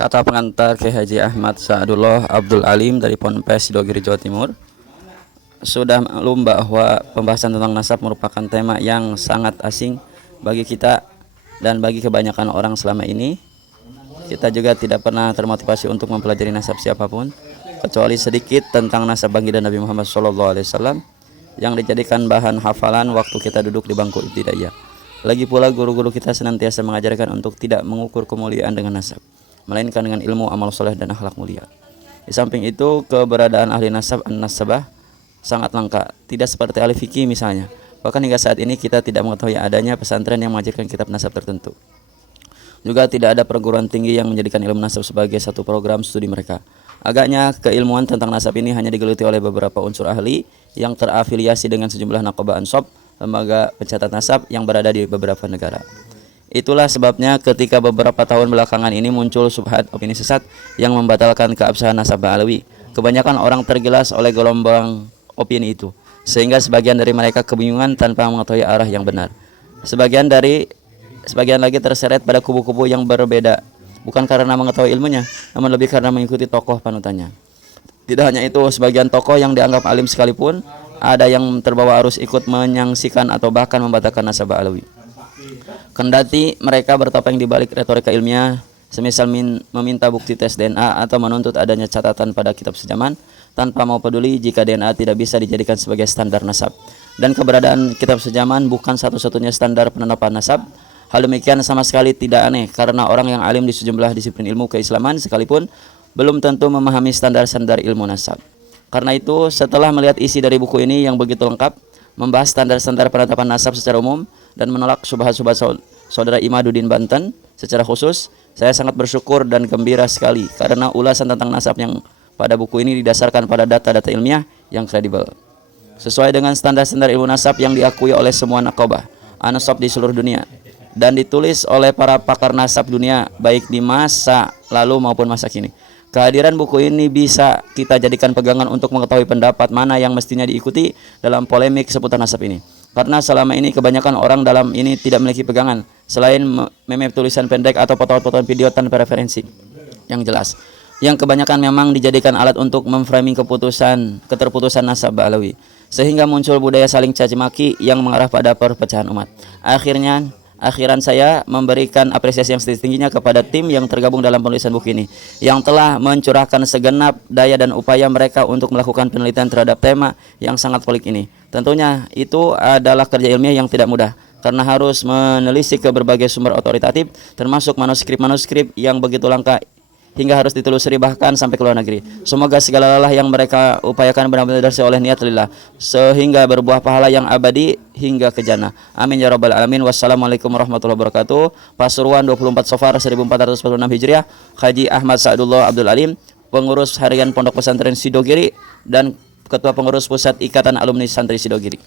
Kata pengantar Kiai Haji Ahmad Sa'adullah Abdul Alim dari Ponpes Sidogiri, Jawa Timur. Sudah maklum bahwa pembahasan tentang nasab merupakan tema yang sangat asing bagi kita dan bagi kebanyakan orang selama ini. Kita juga tidak pernah termotivasi untuk mempelajari nasab siapapun, kecuali sedikit tentang nasab baginda Nabi Muhammad SAW yang dijadikan bahan hafalan waktu kita duduk di bangku ibtidaiyah. Lagi pula guru-guru kita senantiasa mengajarkan untuk tidak mengukur kemuliaan dengan nasab, melainkan dengan ilmu, amal soleh, dan akhlak mulia. Di samping itu, keberadaan ahli nasab an-nasabah sangat langka, tidak seperti ahli fikih misalnya. Bahkan hingga saat ini kita tidak mengetahui adanya pesantren yang mengajarkan kitab nasab tertentu. Juga tidak ada perguruan tinggi yang menjadikan ilmu nasab sebagai satu program studi mereka. Agaknya keilmuan tentang nasab ini hanya digeluti oleh beberapa unsur ahli yang terafiliasi dengan sejumlah naqabah ansab, lembaga pencatat nasab yang berada di beberapa negara. Itulah sebabnya ketika beberapa tahun belakangan ini muncul subhat opini sesat yang membatalkan keabsahan nasab Ba'alawi. Kebanyakan orang tergilas oleh gelombang opini itu, sehingga sebagian dari mereka kebingungan tanpa mengetahui arah yang benar. Sebagian lagi terseret pada kubu-kubu yang berbeda, bukan karena mengetahui ilmunya, namun lebih karena mengikuti tokoh panutannya. Tidak hanya itu, sebagian tokoh yang dianggap alim sekalipun ada yang terbawa arus ikut menyangsikan atau bahkan membatalkan nasab Ba'alawi. Kendati mereka bertopeng di balik retorika ilmiah, semisal meminta bukti tes DNA atau menuntut adanya catatan pada kitab sejaman, tanpa mau peduli jika DNA tidak bisa dijadikan sebagai standar nasab. Dan keberadaan kitab sejaman bukan satu-satunya standar penetapan nasab. Hal demikian sama sekali tidak aneh, karena orang yang alim di sejumlah disiplin ilmu keislaman sekalipun belum tentu memahami standar-standar ilmu nasab. Karena itu, setelah melihat isi dari buku ini yang begitu lengkap, membahas standar-standar penetapan nasab secara umum, dan menolak subhat-subhat saudara Imaduddin Banten secara khusus, saya sangat bersyukur dan gembira sekali karena ulasan tentang nasab yang pada buku ini didasarkan pada data-data ilmiah yang kredibel, sesuai dengan standar-standar ilmu nasab yang diakui oleh semua naqabah an-nasab di seluruh dunia, dan ditulis oleh para pakar nasab dunia baik di masa lalu maupun masa kini. Kehadiran buku ini bisa kita jadikan pegangan untuk mengetahui pendapat mana yang mestinya diikuti dalam polemik seputar nasab ini. Karena selama ini kebanyakan orang dalam ini tidak memiliki pegangan selain meme tulisan pendek atau potongan-potongan video tanpa referensi yang jelas, yang kebanyakan memang dijadikan alat untuk memframing keterputusan nasab Ba'alawi, sehingga muncul budaya saling caci maki yang mengarah pada perpecahan umat. Akhiran saya memberikan apresiasi yang setingginya kepada tim yang tergabung dalam penulisan buku ini, yang telah mencurahkan segenap daya dan upaya mereka untuk melakukan penelitian terhadap tema yang sangat pelik ini. Tentunya itu adalah kerja ilmiah yang tidak mudah, karena harus menelisik ke berbagai sumber otoritatif, termasuk manuskrip-manuskrip yang begitu langka hingga harus ditelusuri bahkan sampai ke luar negeri. Semoga segala lelah yang mereka upayakan benar-benar didasari oleh niat lillah, sehingga berbuah pahala yang abadi hingga ke jannah. Amin ya rabbal alamin. Wassalamualaikum warahmatullahi wabarakatuh. Pasuruan 24 Safar 1446 Hijriah, Haji Ahmad Sa'adullah Abdul Alim, pengurus harian Pondok Pesantren Sidogiri dan Ketua Pengurus Pusat Ikatan Alumni Santri Sidogiri.